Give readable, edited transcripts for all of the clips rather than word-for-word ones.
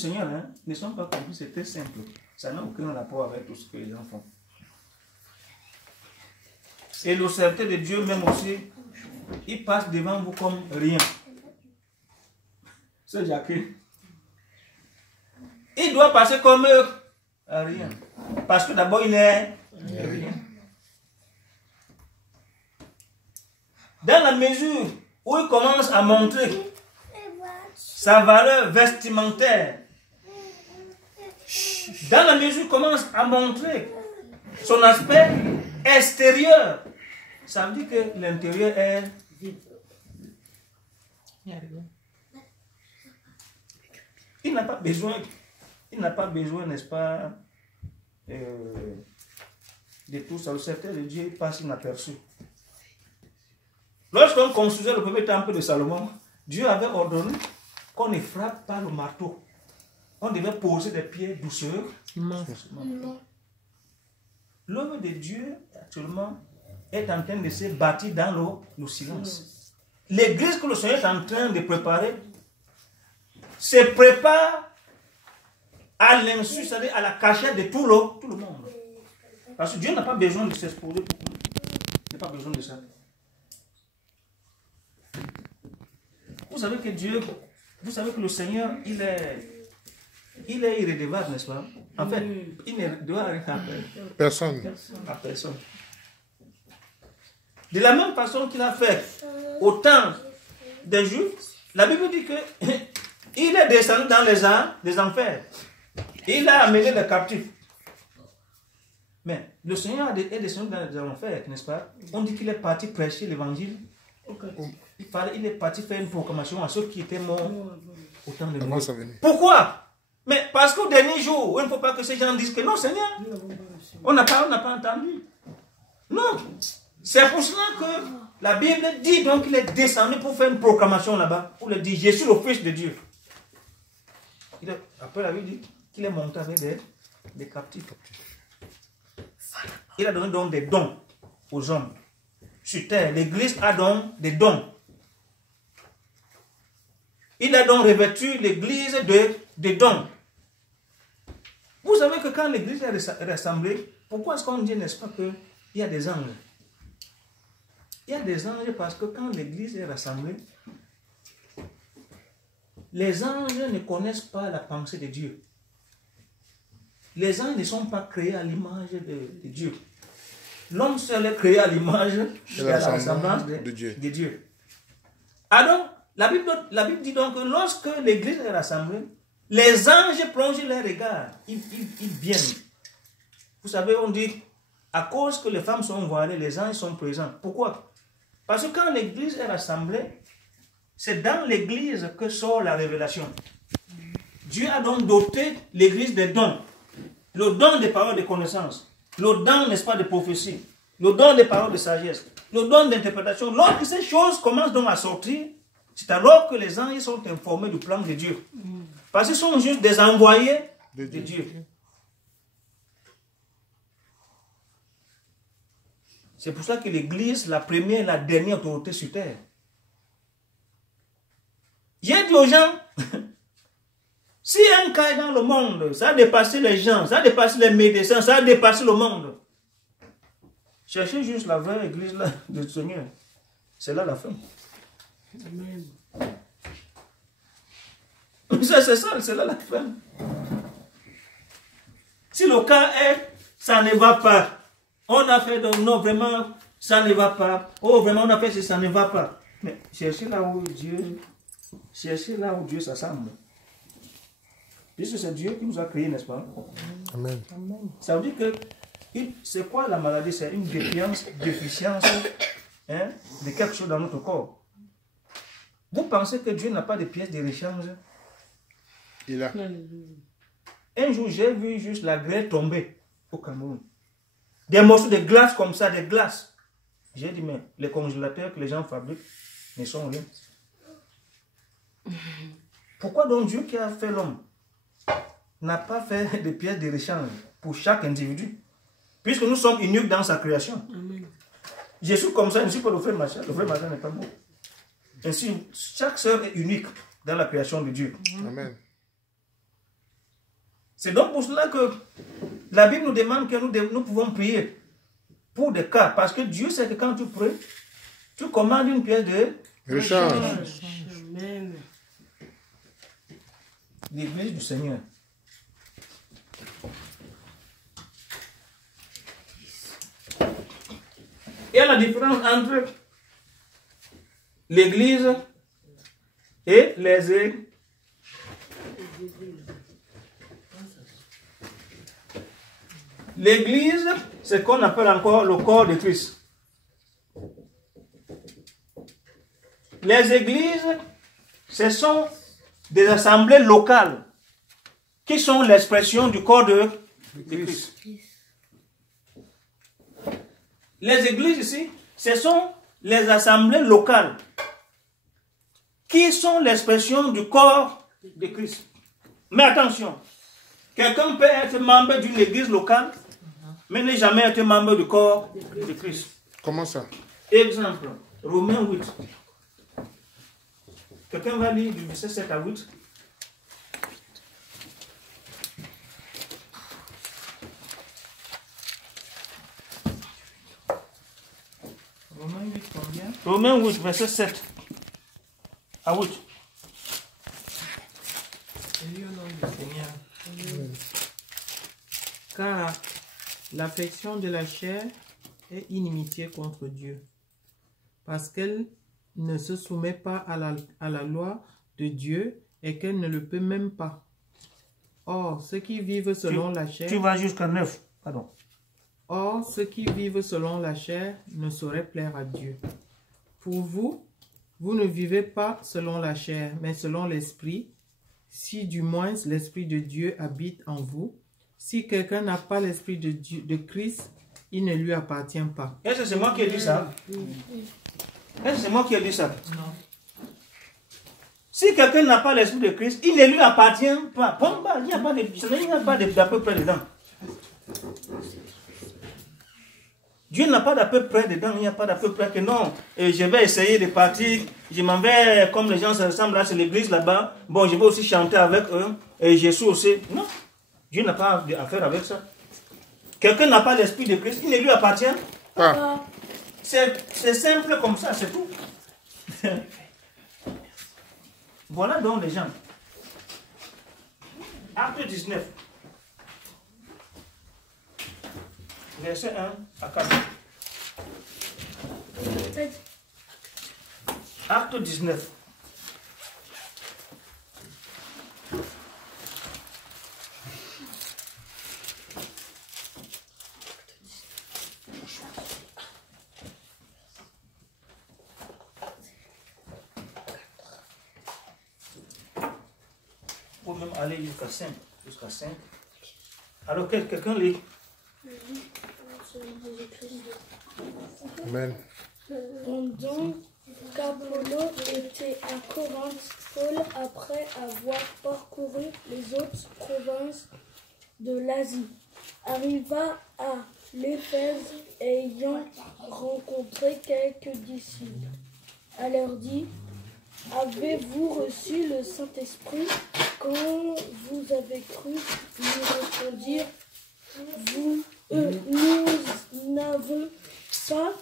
Seigneur, hein, ne sont pas compris, c'est très simple. Ça n'a aucun rapport avec tout ce que les gens font. Et le serviteur de Dieu même aussi, il passe devant vous comme rien. C'est Jacques. Il doit passer comme rien. Parce que d'abord, il n'est rien. Dans la mesure où il commence à montrer sa valeur vestimentaire, dans la mesure où il commence à montrer son aspect extérieur, ça veut dire que l'intérieur est vide. Il n'a pas besoin, n'est-ce pas, de tout ça. Le serviteur de Dieu passe inaperçu. Lorsqu'on construisait le premier temple de Salomon, Dieu avait ordonné qu'on ne frappe pas le marteau. On devait poser des pierres douceurs. L'œuvre de Dieu, actuellement, est en train de se bâtir dans le silence. L'église que le Seigneur est en train de préparer se prépare à l'insu, c'est-à-dire à la cachette de tout le monde. Parce que Dieu n'a pas besoin de s'exposer pour nous. Il n'a pas besoin de ça. Vous savez que Dieu, vous savez que le Seigneur, il est irrédevable, n'est-ce pas? En fait, il ne doit rien à personne. À personne. De la même façon qu'il a fait au temps des Juifs, la Bible dit que il est descendu dans les enfers. Il a amené les captifs. Mais le Seigneur est descendu dans les enfers, n'est-ce pas? On dit qu'il est parti prêcher l'évangile. Il est parti faire une proclamation à ceux qui étaient morts au temps de Moïse. Pourquoi? Mais parce qu'au dernier jour, il ne faut pas que ces gens disent que non, Seigneur, on n'a pas entendu. Non. C'est pour cela que la Bible dit donc qu'il est descendu pour faire une proclamation là-bas, pour le dire, je suis le Fils de Dieu. Après la Bible dit qu'il est monté avec des captifs. Il a donné donc des dons aux hommes. Sur terre, l'Église a donc des dons. Il a donc revêtu l'Église de dons. Vous savez que quand l'Église est rassemblée, pourquoi est-ce qu'on dit, n'est-ce pas, qu'il y a des anges? Il y a des anges parce que quand l'Église est rassemblée, les anges ne connaissent pas la pensée de Dieu. Les anges ne sont pas créés à l'image de Dieu. L'homme seul est créé à l'image et à la ressemblance de Dieu. Alors, la Bible dit donc que lorsque l'Église est rassemblée, les anges plongent leurs regards, ils viennent. Vous savez, on dit, à cause que les femmes sont voilées, les anges sont présents. Pourquoi? Parce que quand l'Église est rassemblée, c'est dans l'Église que sort la révélation. Dieu a donc doté l'Église des dons. Le don des paroles de connaissance, le don, n'est-ce pas, de prophétie, le don des paroles de sagesse, le don d'interprétation. Lorsque ces choses commencent donc à sortir, c'est alors que les anges sont informés du plan de Dieu. Parce qu'ils sont juste des envoyés de Dieu. C'est pour ça que l'Église, la première et la dernière autorité sur terre. J'ai dit aux gens, si un cas est dans le monde, ça a dépassé les gens, ça a dépassé les médecins, ça a dépassé le monde. Cherchez juste la vraie Église là, du Seigneur. C'est là la fin. Amen. C'est ça, c'est là la fin. Si le cas est, ça ne va pas. On a fait, non, vraiment, ça ne va pas. Oh, vraiment, on a fait ça ne va pas. Mais cherchez là où Dieu s'assemble. Puisque c'est Dieu qui nous a créés, n'est-ce pas? Amen. Ça veut dire que, c'est quoi la maladie? C'est une défiance de quelque chose dans notre corps. Vous pensez que Dieu n'a pas de pièces de rechange? Il a. Un jour, j'ai vu juste la grêle tomber au Cameroun. Des morceaux de glace comme ça, des glaces. J'ai dit, mais les congélateurs que les gens fabriquent ne sont rien. Pourquoi donc Dieu qui a fait l'homme n'a pas fait de pièces de rechange pour chaque individu? Puisque nous sommes uniques dans sa création. Amen. Je suis comme ça, je ne suis pas le frère Machar. Le frère Machar n'est pas bon. Ainsi, chaque sœur est unique dans la création de Dieu. Amen. C'est donc pour cela que la Bible nous demande que nous pouvons prier pour des cas. Parce que Dieu sait que quand tu pries, tu commandes une pièce de rechange. Amen. L'église du Seigneur. Il y a la différence entre l'église et les églises. L'église, c'est ce qu'on appelle encore le corps de Christ. Les églises, ce sont des assemblées locales qui sont l'expression du corps de Christ. Les églises ici, ce sont les assemblées locales qui sont l'expression du corps de Christ. Mais attention, quelqu'un peut être membre d'une église locale, mais ne jamais être membre du corps de Christ. Comment ça? Exemple, Romains 8. Quelqu'un va lire du verset 7 à 8. Romains 8 combien? Romains 8, verset 7 à 8. Salut au nom du Seigneur. Car l'affection de la chair est inimitié contre Dieu, parce qu'elle ne se soumet pas à la loi de Dieu et qu'elle ne le peut même pas. Or, ceux qui vivent selon la chair... Tu vas jusqu'à 9, pardon. Or, ceux qui vivent selon la chair ne sauraient plaire à Dieu. Pour vous, vous ne vivez pas selon la chair, mais selon l'esprit, si du moins l'esprit de Dieu habite en vous. Si quelqu'un n'a pas l'esprit de Christ, il ne lui appartient pas. Est-ce que c'est moi qui ai dit ça? Est-ce que c'est moi qui ai dit ça? Non. Si quelqu'un n'a pas l'esprit de Christ, il ne lui appartient pas. Il n'y a pas d'à peu près dedans. Dieu n'a pas d'à peu près dedans, il n'y a pas d'à peu près que non. Et je vais essayer de partir, je m'en vais, comme les gens se ressemblent là, c'est l'église là-bas. Bon, je vais aussi chanter avec eux, et Jésus aussi. Non, Dieu n'a pas affaire avec ça. Quelqu'un n'a pas l'esprit de Christ, il ne lui appartient pas. C'est simple comme ça, c'est tout. Voilà donc les gens. Acte 19. Verset 1 à 4. Acte 19. Pour même aller jusqu'à 5. Jusqu'à 5. Alors quelqu'un lit. Amen. Pendant qu'Apollo était à Corinthe, Paul, après avoir parcouru les autres provinces de l'Asie, arriva à l'Éphèse et ayant rencontré quelques disciples, elle leur dit: avez-vous reçu le Saint-Esprit quand vous avez cru? Ils répondirent: nous n'avons pas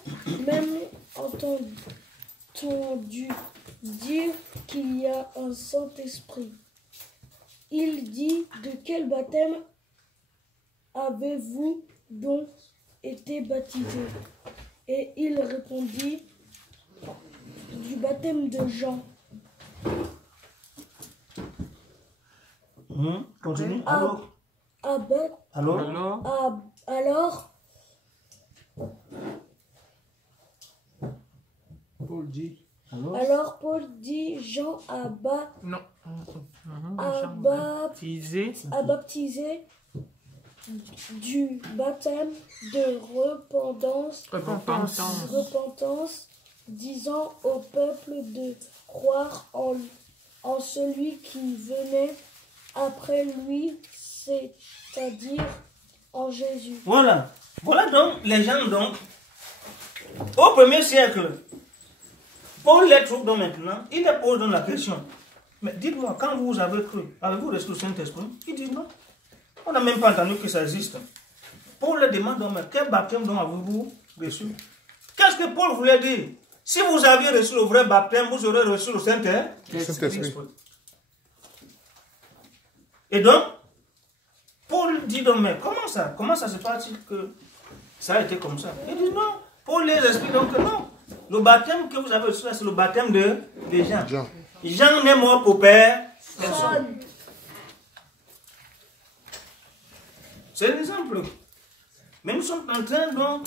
même entendu dire qu'il y a un Saint-Esprit. Il dit: de quel baptême avez-vous donc été baptisés? Et il répondit: du baptême de Jean. Continue. Alors, Paul dit. alors Paul dit: Jean a baptisé du baptême de repentance, disant au peuple de croire en celui qui venait après lui, c'est-à-dire en Jésus. Voilà. Voilà donc les gens donc. Au 1er siècle, Paul les trouve donc maintenant, il les pose dans la question. Mais dites-moi, quand vous avez cru, avez-vous reçu le Saint-Esprit? Il dit non. On n'a même pas entendu que ça existe. Paul leur demande donc, mais quel baptême donc avez-vous reçu? Qu'est-ce que Paul voulait dire? Si vous aviez reçu le vrai baptême, vous aurez reçu le Saint-Esprit. Et donc, Paul dit donc, mais comment ça se passe que ça a été comme ça? Il dit non. Paul les explique donc que non. Le baptême que vous avez reçu, c'est le baptême de Jean. Jean n'est mort pour père personne. C'est un exemple. Mais nous sommes en train donc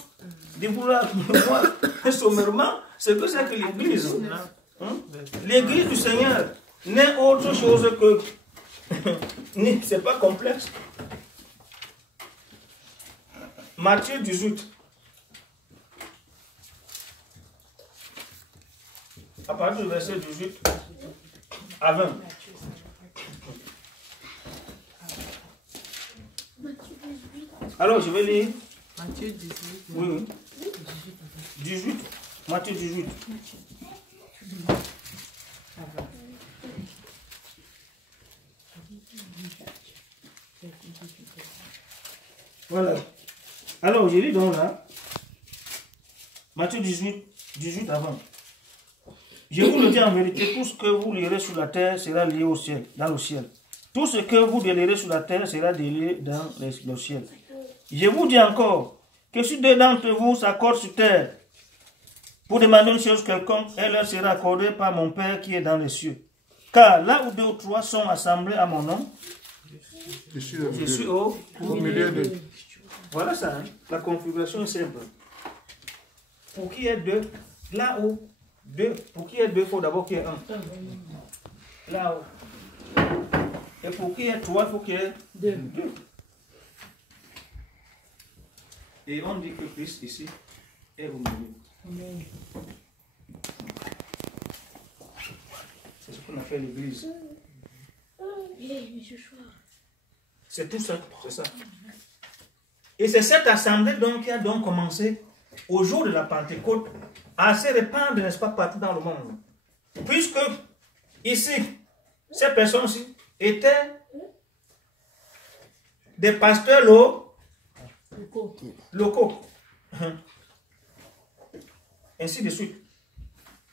de vouloir voir sommairement ce que c'est que l'Église. L'Église du Seigneur n'est autre chose que... C'est pas complexe. Matthieu 18. À partir du verset 18 à 20. Alors, je vais lire. Matthieu 18. Oui. 18. Matthieu 18. Voilà. Alors, je lis donc là. Matthieu 18, 18 à 20. Je vous le dis en vérité, tout ce que vous lirez sur la terre sera lié au ciel, dans le ciel. Tout ce que vous délirez sur la terre sera délié dans le ciel. Je vous dis encore que si deux d'entre vous s'accordent sur terre pour demander une chose quelconque, elle leur sera accordée par mon Père qui est dans les cieux. Car là où deux ou trois sont assemblés à mon nom, je suis au milieu d'eux. Voilà ça, hein? La configuration est simple. Pour qu'il y ait deux, là où deux, pour qu'il y ait deux, il faut d'abord qu'il y ait un. Là où. Et pour qu'il y ait trois, il faut qu'il y ait deux. Et on dit que Christ ici est au milieu. C'est ce qu'on appelle l'Église. C'est tout ça, c'est ça. Et c'est cette assemblée donc qui a donc commencé au jour de la Pentecôte à se répandre, n'est-ce pas, partout dans le monde. Puisque ici, ces personnes-ci étaient des pasteurs locaux. Ainsi de suite.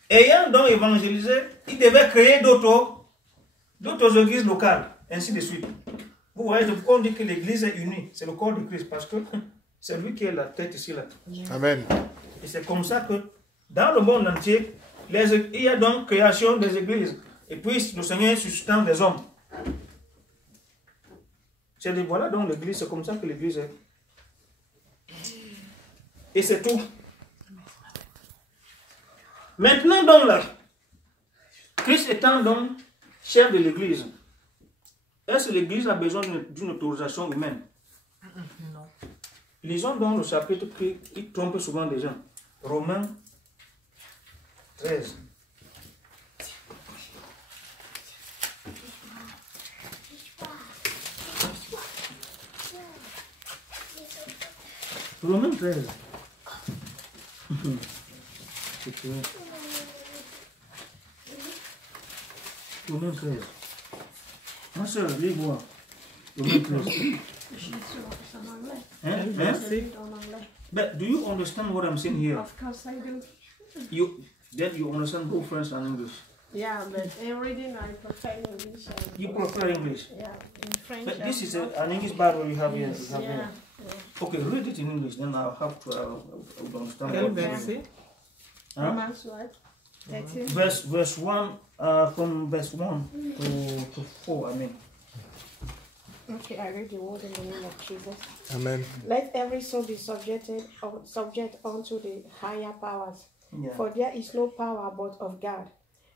Ayant donc évangélisé, ils devaient créer d'autres églises locales. Ainsi de suite. Vous voyez, pourquoi on dit que l'église est unie? C'est le corps de Christ, parce que c'est lui qui est la tête ici, là. Amen. Et c'est comme ça que dans le monde entier, il y a donc création des églises. Et puis le Seigneur est suscitant des hommes. Voilà donc l'église, c'est comme ça que l'église est. Et c'est tout. Maintenant donc là, Christ étant donc chef de l'église, est-ce que l'église a besoin d'une autorisation humaine? Non. Lisons donc le chapitre qui trompe souvent les gens. Romains 13. Romains 13. Romains 13. Ma soeur, lis-moi. Romains 13. But do you understand what I'm saying here? Of course I do. Then you understand both French and English. Yeah, but in reading I prefer English. You prefer English? Yeah, in French. But this is an English Bible you have here. Yes, yeah. Okay, read it in English, then I'll have to understand. Quel what verset? Huh? Romans what? 13. Verse 1, from verse 1 to 4, I mean. Okay, I read the word in the name of Jesus. Amen. Let every soul be subject unto the higher powers. Yeah. For there is no power but of God.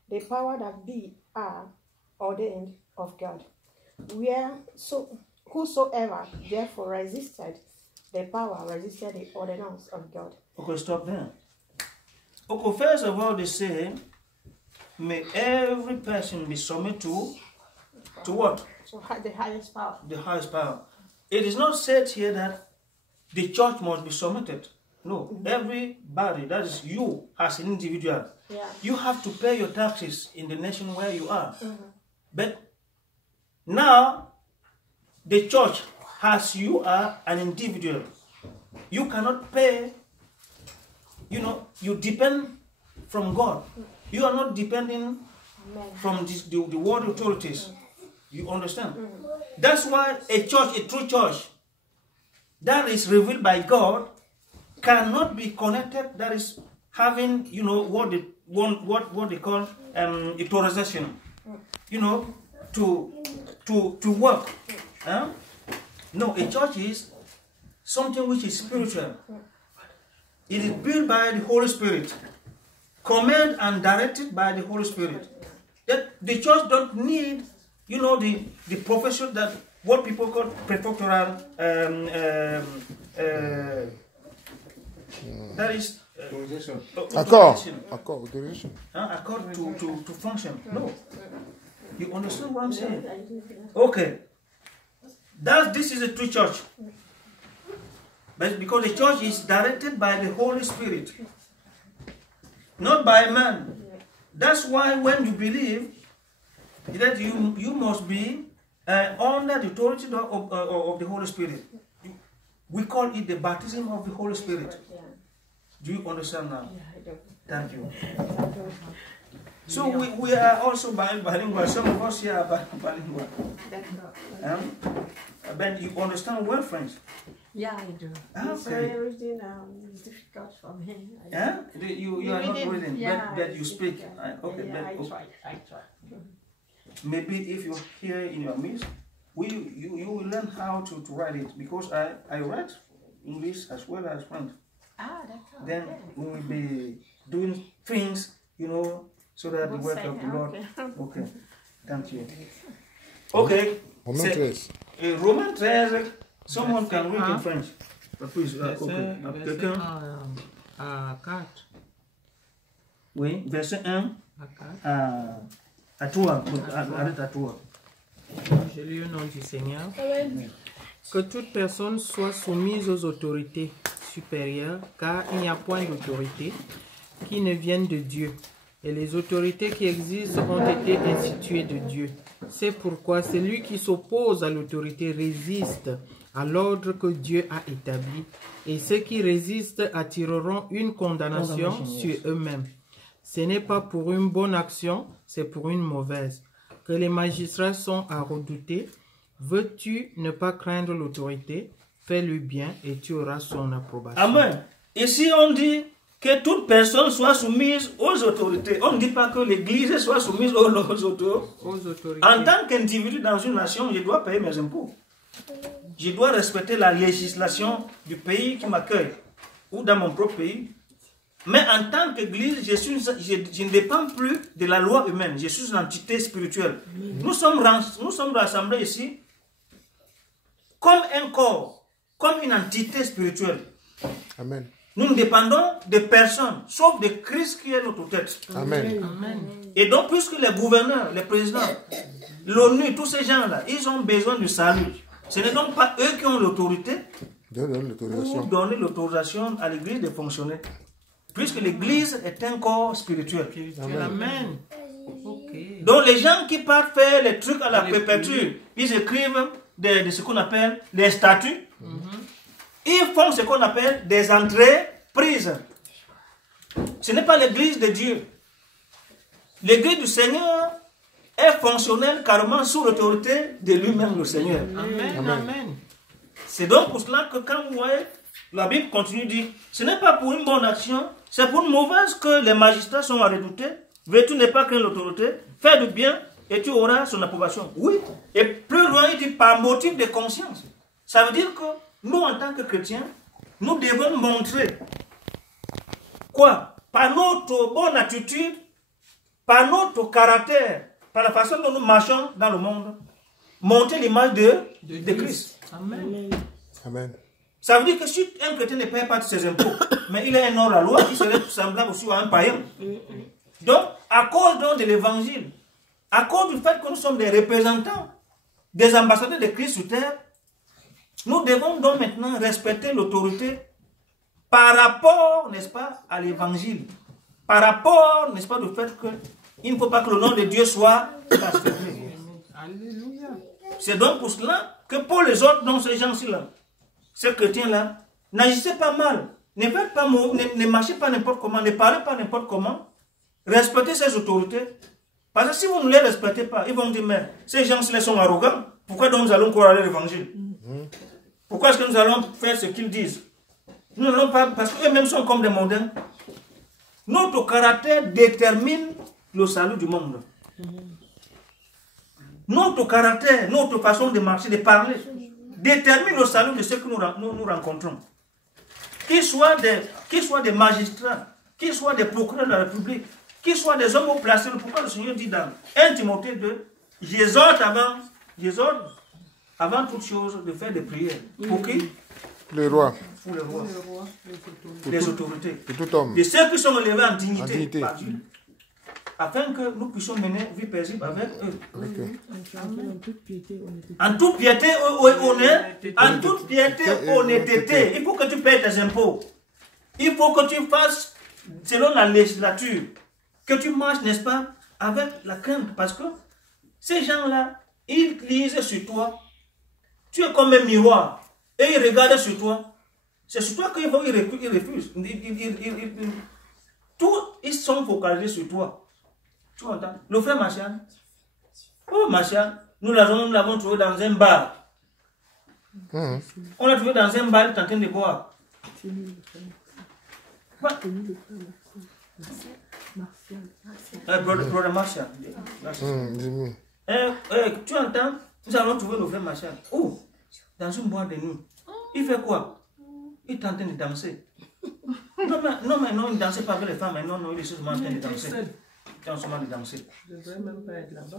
The power that be are ordained of God. Whosoever therefore resisted the power, resisted the ordinance of God. Okay, stop there. Okay, first of all, they say, may every person be submitted to what? So the highest power. The highest power. It is not said here that the church must be submitted. No, everybody, that is you as an individual, Yeah. you have to pay your taxes in the nation where you are. But now, the church as you are an individual. You cannot pay, you depend from God. You are not depending from the world authorities. You understand? That's why a church, a true church, that is revealed by God, cannot be connected, that is having, what they call authorization, to work. No, a church is something which is spiritual. It is built by the Holy Spirit, commanded and directed by the Holy Spirit. That the church don't need, the profession, that what people call prefectural, that is authorization. Accord to function. No. You understand what I'm saying? Okay. This is a true church. But because the church is directed by the Holy Spirit, not by man. That's why when you believe that you must be under the authority of the Holy Spirit. We call it the baptism of the Holy Spirit. Do you understand now? Yeah, I do. Thank you. So we are also bilingual. Some of us here are bilingual. But you understand well French? Yeah, I do. So Okay. everything is difficult for me. Yeah? You are not reading, but you speak. Okay, Yeah, but I try. maybe if you hear in your midst, you will learn how to write it, because I write English as well as French. D'accord. Then we will be doing things, so that the work of the Lord. Okay, thank you. Okay. Romains 13. Romains 13, someone can read in French. Please, okay. Quelqu'un? À 4. Oui, verset 1 À 4. à toi. Arrête à toi. Je lis au nom du Seigneur. Amen. Que toute personne soit soumise aux autorités supérieures, car il n'y a point d'autorité qui ne vienne de Dieu. Et les autorités qui existent ont été instituées de Dieu. C'est pourquoi celui qui s'oppose à l'autorité résiste à l'ordre que Dieu a établi. Et ceux qui résistent attireront une condamnation sur eux-mêmes. Ce n'est pas pour une bonne action, c'est pour une mauvaise. Que les magistrats sont à redouter. Veux-tu ne pas craindre l'autorité? Fais le bien et tu auras son approbation. Amen. Ici, on dit que toute personne soit soumise aux autorités. On ne dit pas que l'Église soit soumise aux autorités. En tant qu'individu dans une nation, je dois payer mes impôts. Je dois respecter la législation du pays qui m'accueille, ou dans mon propre pays. Mais en tant qu'Église, je ne dépends plus de la loi humaine. Je suis une entité spirituelle. Nous sommes rassemblés ici comme un corps, comme une entité spirituelle. Amen. Nous ne dépendons de personne, sauf de Christ qui est notre tête. Amen. Amen. Et donc, puisque les gouverneurs, les présidents, l'ONU, tous ces gens-là, ils ont besoin du salut. Ce n'est donc pas eux qui ont l'autorité pour donner l'autorisation à l'Église de fonctionner. Puisque l'Église est un corps spirituel. Amen. Ok. Donc les gens qui partent faire les trucs à la préfecture, ils écrivent de ce qu'on appelle des statuts. Ils font ce qu'on appelle des entrées prises. Ce n'est pas l'Église de Dieu. L'Église du Seigneur est fonctionnelle carrément sous l'autorité de lui-même, le Seigneur. Amen. Amen. C'est donc pour cela que quand vous voyez, la Bible continue de dire, ce n'est pas pour une bonne action, c'est pour une mauvaise que les magistrats sont à redouter. Veux-tu ne pas craindre l'autorité? Fais du bien et tu auras son approbation. Oui. Et plus loin, il dit par motif de conscience. Ça veut dire que nous, en tant que chrétiens, nous devons montrer quoi? Par notre bonne attitude, par notre caractère, par la façon dont nous marchons dans le monde, montrer l'image de Christ. Amen. Amen. Ça veut dire que si un chrétien ne paye pas de ses impôts, mais il est un hors-la-loi, il serait semblable aussi à un païen. Donc, à cause donc de l'évangile, à cause du fait que nous sommes des représentants, des ambassadeurs de Christ sur terre, nous devons donc maintenant respecter l'autorité par rapport, n'est-ce pas, à l'évangile. Par rapport, n'est-ce pas, au fait qu'il ne faut pas que le nom de Dieu soit blasphémé. Alléluia. C'est donc pour cela que pour les autres, non, ces gens-ci là, ces chrétiens-là, n'agissez pas mal. Ne faites pas, ne marchez pas n'importe comment, ne parlez pas n'importe comment. Respectez ces autorités. Parce que si vous ne les respectez pas, ils vont dire, mais ces gens-là sont arrogants. Pourquoi donc nous allons croire à l'évangile? Pourquoi est-ce que nous allons faire ce qu'ils disent? Nous n'allons pas, parce qu'eux-mêmes sont comme des mondains. Notre caractère détermine le salut du monde. Notre caractère, notre façon de marcher, de parler, détermine le salut de ceux que nous rencontrons. Qu'ils soient des magistrats, qu'ils soient des procureurs de la République, qu'ils soient des hommes au placé. Pourquoi le Seigneur dit dans 1 Timothée 2, j'exhorte avant toute chose de faire des prières. Pour qui? Les rois. Pour les rois. Les autorités. Et tout homme. De ceux qui sont élevés en dignité par Dieu. Afin que nous puissions mener vie paisible avec eux. En toute piété, honnêteté. Il faut que tu payes tes impôts. Il faut que tu fasses selon la législature. Que tu marches, n'est-ce pas, avec la crainte. Parce que ces gens-là, ils lisent sur toi. Tu es comme un miroir. Et ils regardent sur toi. C'est sur toi qu'ils refusent. Ils sont focalisés sur toi. Tu entends? Le frère Machian. Oh Machian, nous l'avons trouvé dans un bar. On l'a trouvé dans un bar, il est en train de boire. Brother Martial. Tu entends? Nous allons trouver le frère Martial. Où? Dans une boîte de nuit. Il fait quoi? Il est en train de danser. Non, il ne dansait pas avec les femmes. Non, il est seulement en train de danser. Il est en train de danser. Je ne devrais même pas être là-bas.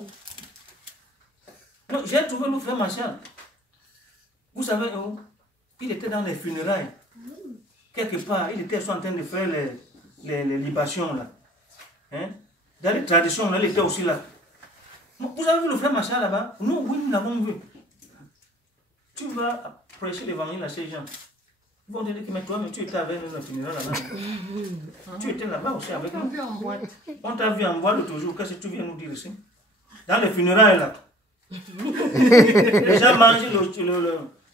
Non, j'ai trouvé le frère Martial. Vous savez, il était dans les funérailles. Quelque part, il était en train de faire les libations là. Hein? Dans les traditions, là, il était aussi là. Vous avez vu le frère Martial là-bas? Nous, oui, nous l'avons vu. Tu vas prêcher l'évangile à ces gens. Ils vont te dire que mais toi, tu étais avec nous dans le funérailles là-bas. Tu étais là-bas aussi avec nous. On t'a vu en boîte l'autre jour. Qu'est-ce que tu viens nous dire ici? Dans les funérailles là. Les gens mangent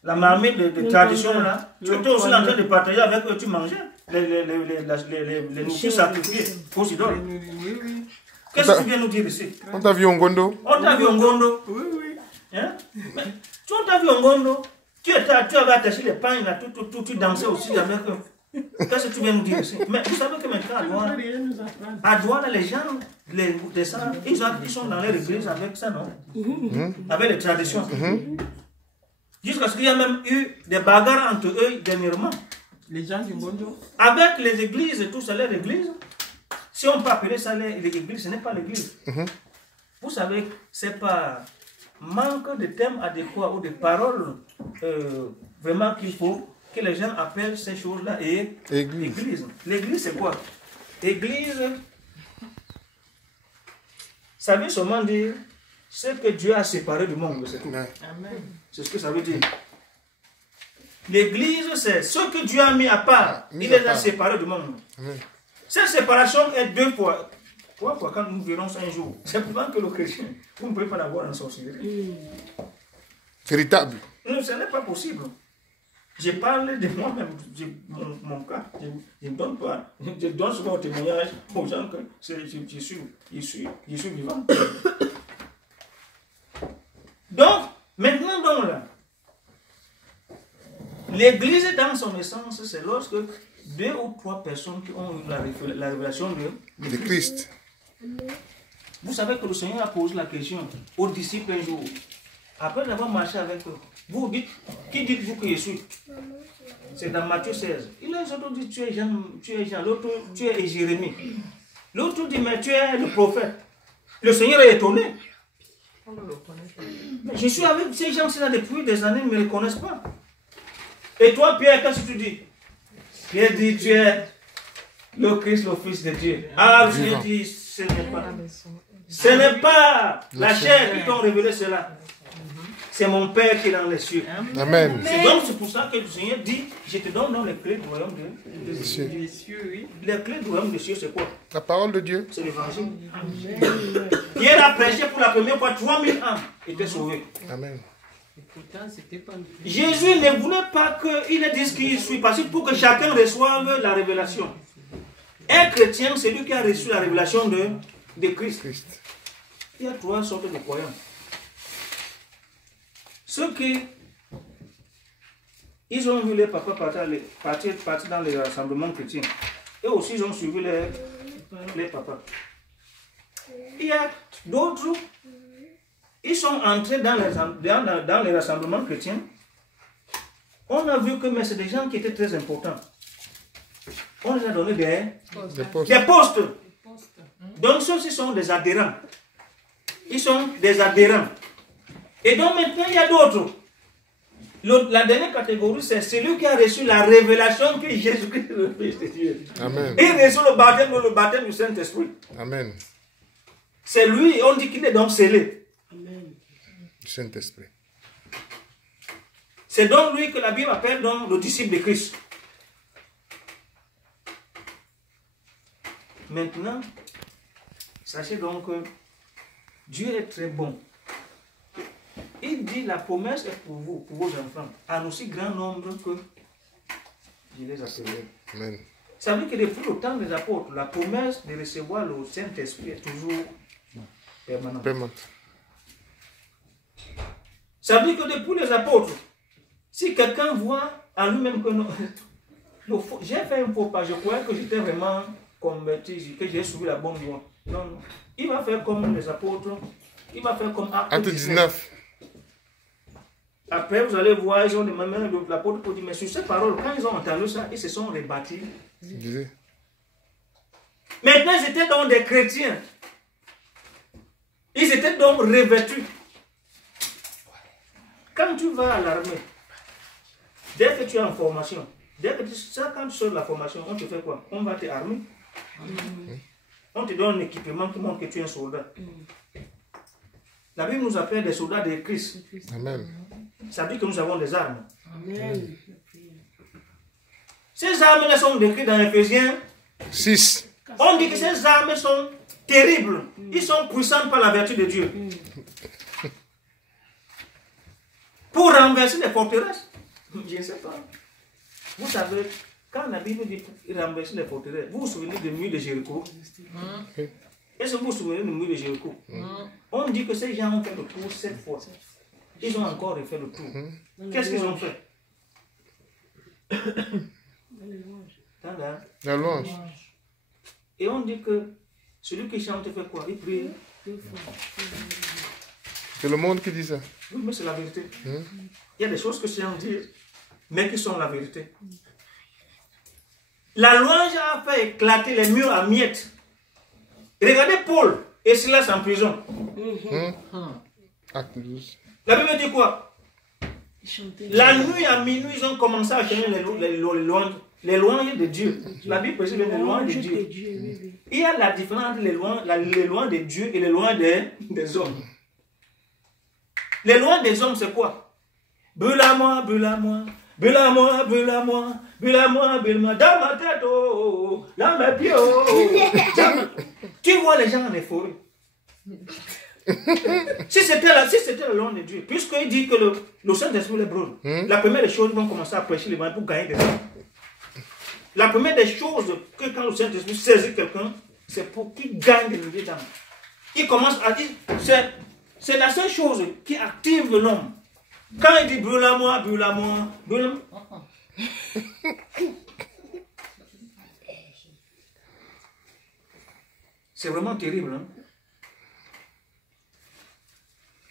la marmite de tradition là. Tu étais aussi en train de partager avec eux, tu mangeais les nourritures sacrifiées aux idoles. Qu'est-ce que tu viens nous dire ici? On t'a vu en Gondo? On t'a vu en Gondo? Oui. Hein? On t'a vu en Gondo? Tu avais attaché les pains là, tu dansais aussi avec eux. Qu'est-ce que tu viens nous dire ici? Mais vous savez que maintenant à Douala, les gens, ils sont dans les églises avec ça, non? Avec les traditions. Jusqu'à ce qu'il y a même eu des bagarres entre eux dernièrement. Les gens du Gondo? Avec les églises, tout ça, les églises. Si on peut appeler ça les églises, ce n'est pas l'église. Vous savez, c'est pas manque de thèmes adéquats ou de paroles vraiment qu'il faut que les gens appellent ces choses-là et église. L'église, c'est quoi? Église, ça veut seulement dire ce que Dieu a séparé du monde. C'est tout. Amen. C'est ce que ça veut dire. L'église, c'est ce que Dieu a mis à part. Il les a séparés du monde. Amen. Cette séparation est 2 fois, 3 fois quand nous verrons ça un jour. C'est pourtant que le chrétien, vous ne pouvez pas l'avoir en sorcellerie. Véritable. Non, ce n'est pas possible. Je parle de moi-même, mon cas. Je ne donne pas. Je donne souvent au témoignage aux gens que je suis vivant. Donc, maintenant, là, l'église dans son essence, c'est lorsque 2 ou 3 personnes qui ont eu la révélation de Christ. Vous savez que le Seigneur a posé la question aux disciples un jour. Après avoir marché avec eux, vous dites, qui dites-vous que je suis? C'est dans Matthieu 16. Il a dit, tu es Jean, l'autre, tu es Jérémie. L'autre dit, mais tu es le prophète. Le Seigneur est étonné. Mais je suis avec ces gens-là depuis des années, ils ne me reconnaissent pas. Et toi, Pierre, qu'est-ce que tu dis? Pierre dit, tu es le Christ, le Fils de Dieu. Ah, le Seigneur dit, ce n'est pas la chair qui t'ont révélé cela. C'est mon Père qui est dans les cieux. Amen. Donc c'est pour ça que le Seigneur dit, je te donne dans les clés du royaume des cieux. Oui. Les clés du royaume des cieux, c'est quoi? La parole de Dieu. C'est l'évangile. Pierre a prêché pour la première fois, 3000 âmes étaient sauvées. Amen. Et pourtant, c'était pas... Jésus ne voulait pas qu'il dise qui il suit, parce que pour que chacun reçoive la révélation. Un chrétien, c'est lui qui a reçu la révélation de Christ. Il y a trois sortes de croyants. Ceux qui ils ont vu les papas partir dans les rassemblements chrétiens. Et aussi, ils ont suivi les papas. Il y a d'autres, ils sont entrés dans les rassemblements chrétiens. On a vu que mais c'est des gens qui étaient très importants. On les a donné des postes. Donc ceux-ci sont des adhérents. Ils sont des adhérents. Et donc maintenant, il y a d'autres. La dernière catégorie, c'est celui qui a reçu la révélation que Jésus-Christ est le Fils de Dieu. Amen. Il reçoit le baptême du Saint-Esprit. Amen. C'est lui, on dit qu'il est donc scellé. Amen. Saint-Esprit. C'est donc lui que la Bible appelle donc le disciple de Christ. Maintenant, sachez donc que Dieu est très bon. Il dit la promesse est pour vous, pour vos enfants, en aussi grand nombre que je les appellerai. Amen. Ça veut dire que depuis le temps des apôtres, la promesse de recevoir le Saint-Esprit est toujours permanente. Ça veut dire que depuis les apôtres, si quelqu'un voit en lui-même que non, j'ai fait un faux pas, je croyais que j'étais vraiment converti, que j'ai suivi la bonne voie. Non, non. Il va faire comme les apôtres, il va faire comme Acte 19. Après, vous allez voir, ils ont demandé, l'apôtre pour dire, mais sur ces paroles, quand ils ont entendu ça, ils se sont rebâtis. Maintenant, ils étaient donc des chrétiens. Ils étaient donc revêtus. Quand tu vas à l'armée, dès que tu es en formation, quand tu sors de la formation, on te fait quoi? On va t'armer. On te donne un équipement qui montre que tu es un soldat. La Bible nous appelle des soldats de Christ. Amen. Ça veut dire que nous avons des armes. Amen. Ces armes-là sont décrites dans Ephésiens 6. On dit que ces armes sont terribles. Ils sont puissants par la vertu de Dieu. Pour renverser les forteresses. Je ne sais pas. Vous savez, quand la Bible dit renverser les forteresses, vous vous souvenez des murs de Jéricho? Est-ce que vous vous souvenez des murs de Jéricho? On dit que ces gens ont fait le tour 7 fois. Ils ont encore refait le tour. Qu'est-ce qu'ils ont fait? La louange. Et on dit que celui qui chante fait quoi? Il prie. C'est le monde qui dit ça. Oui, mais c'est la vérité. Il y a des choses que ces gens disent, mais qui sont la vérité. La louange a fait éclater les murs à miettes. Regardez Paul et Silas en prison. Acte 12. La Bible dit quoi? La nuit à minuit, ils ont commencé à chanter les louanges de Dieu. La Bible précise les louanges de Dieu. Il y a la différence entre les louanges de Dieu et les louanges des hommes. Les louanges des hommes, c'est quoi? Brûle-moi, brûle-moi, brûle-moi, brûle-moi, brûle-moi, brûle-moi, dans ma tête, oh, dans mes pieds, oh. Tu vois les gens en euphorie. Si c'était le louange de Dieu, puisqu'il dit que le Saint-Esprit les brûle, la première des choses, ils vont commencer à prêcher les gens pour gagner des gens. La première des choses que quand le Saint-Esprit saisit quelqu'un, c'est pour qu'il gagne des milliers d'âmes. Il commence à dire, c'est la seule chose qui active l'homme. Quand il dit brûle-moi, brûle-moi, brûle-moi. C'est vraiment terrible. Hein?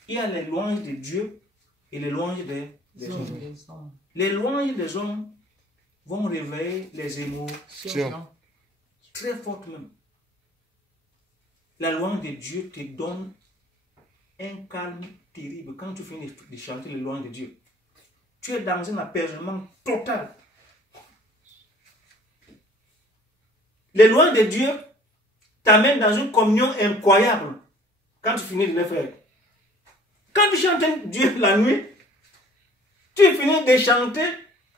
Il y a les louanges de Dieu et les louanges des hommes. Les louanges des hommes vont réveiller les émotions très fortes même. La louange de Dieu te donne un calme terrible. Quand tu finis de chanter les louanges de Dieu, tu es dans un apaisement total. Les louanges de Dieu t'amènent dans une communion incroyable quand tu finis de les faire. Quand tu chantes Dieu la nuit, tu finis de chanter,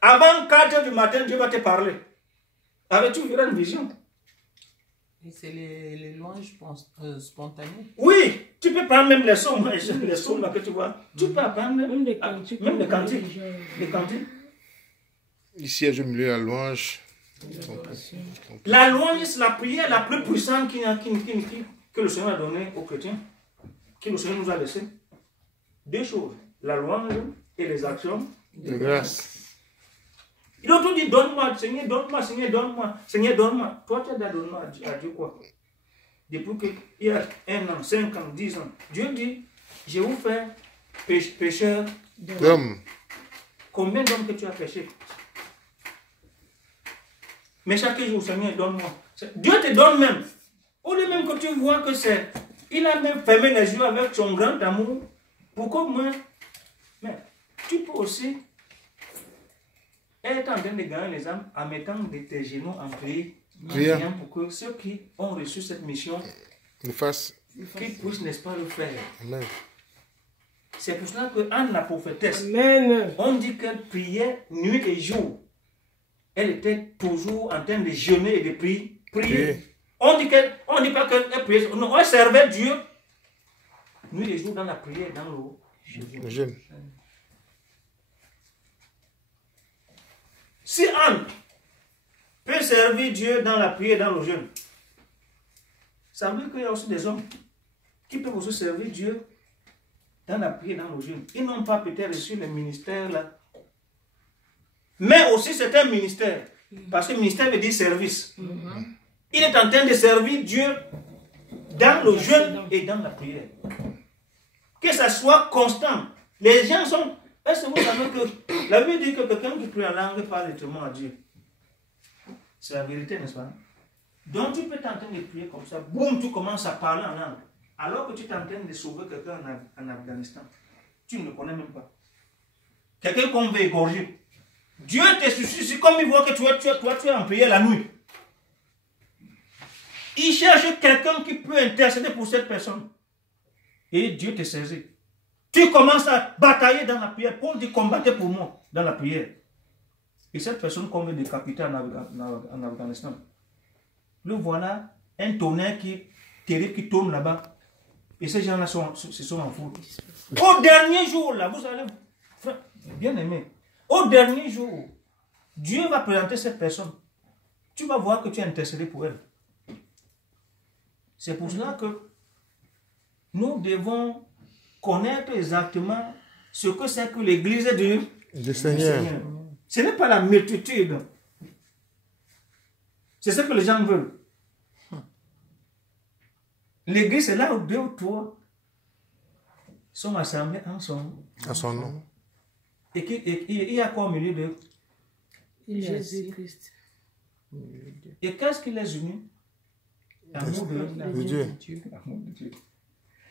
avant 4 heures du matin, Dieu va te parler. Avec tu verras une vision. Et c'est les louanges spontanées. Oui, tu peux prendre même les sons, les sons là que tu vois. Tu peux apprendre Même les cantiques. même les cantiques. Les cantiques. Ici, je me lis la louange. La louange, c'est la prière la plus puissante que le Seigneur a donnée aux chrétiens, que le Seigneur nous a laissé. Deux choses, la louange et les actions De grâce. Il a tout dit, donne-moi, Seigneur, donne-moi, Seigneur, donne-moi, Seigneur, donne-moi. Toi, tu as donné à Dieu quoi? Depuis qu'il y a 1 an, 5 ans, 10 ans, Dieu dit, je vais vous faire pécheur D'hommes. Combien d'hommes que tu as péché? Mais chaque jour, Seigneur, donne-moi. Dieu te donne même. Au lieu même que tu vois que c'est... Il a même fermé les yeux avec son grand amour. Pourquoi moi? Mais tu peux aussi être en train de gagner les âmes en mettant tes genoux en prière pour que ceux qui ont reçu cette mission Le fasse. qu'ils puissent, n'est-ce pas, le faire. Amen. C'est pour cela que Anne, la prophétesse, Amen. on dit qu'elle priait nuit et jour. Elle était toujours en train de jeûner et de prier. On dit pas qu'elle priait. Non, elle servait Dieu nuit et jour dans la prière, dans le Le jeûne. Si Anne peut servir Dieu dans la prière, dans le jeûne, ça veut dire qu'il y a aussi des hommes qui peuvent aussi servir Dieu dans la prière, dans le jeûne. Ils n'ont pas peut-être reçu le ministère là. Mais aussi c'est un ministère. Parce que ministère veut dire service. Il est en train de servir Dieu dans le jeûne et dans la prière. Que ça soit constant. Les gens sont... Est-ce que vous savez que la Bible dit que quelqu'un qui prie en langue parle directement à Dieu? C'est la vérité, n'est-ce pas? Donc tu peux t'entendre de prier comme ça. Boum, tu commences à parler en langue. Alors que tu es en train de sauver quelqu'un en Afghanistan. Tu ne le connais même pas. Quelqu'un qu'on veut égorger. Dieu te suscite, comme il voit que tu es en prière la nuit. Il cherche quelqu'un qui peut intercéder pour cette personne. Et Dieu te saisit. Tu commences à batailler dans la prière. Paul dit combattez pour moi dans la prière. Et cette personne qu'on veut décapiter en Afghanistan. Le voilà, un tonnerre terrible qui tourne là-bas. Et ces gens-là se sont en foule. Au dernier jour, là, vous allez, bien aimé, au dernier jour, Dieu va présenter cette personne. Tu vas voir que tu es intercédé pour elle. C'est pour cela que nous devons connaître exactement ce que c'est que l'église Du Seigneur. Ce n'est pas la multitude. C'est ce que les gens veulent. L'église, c'est là où 2 ou 3 sont assemblés en À son nom. Et il y a quoi au milieu d'eux? Jésus-Christ. Et qu'est-ce qui les unit? L'amour de Dieu. L'amour de Dieu.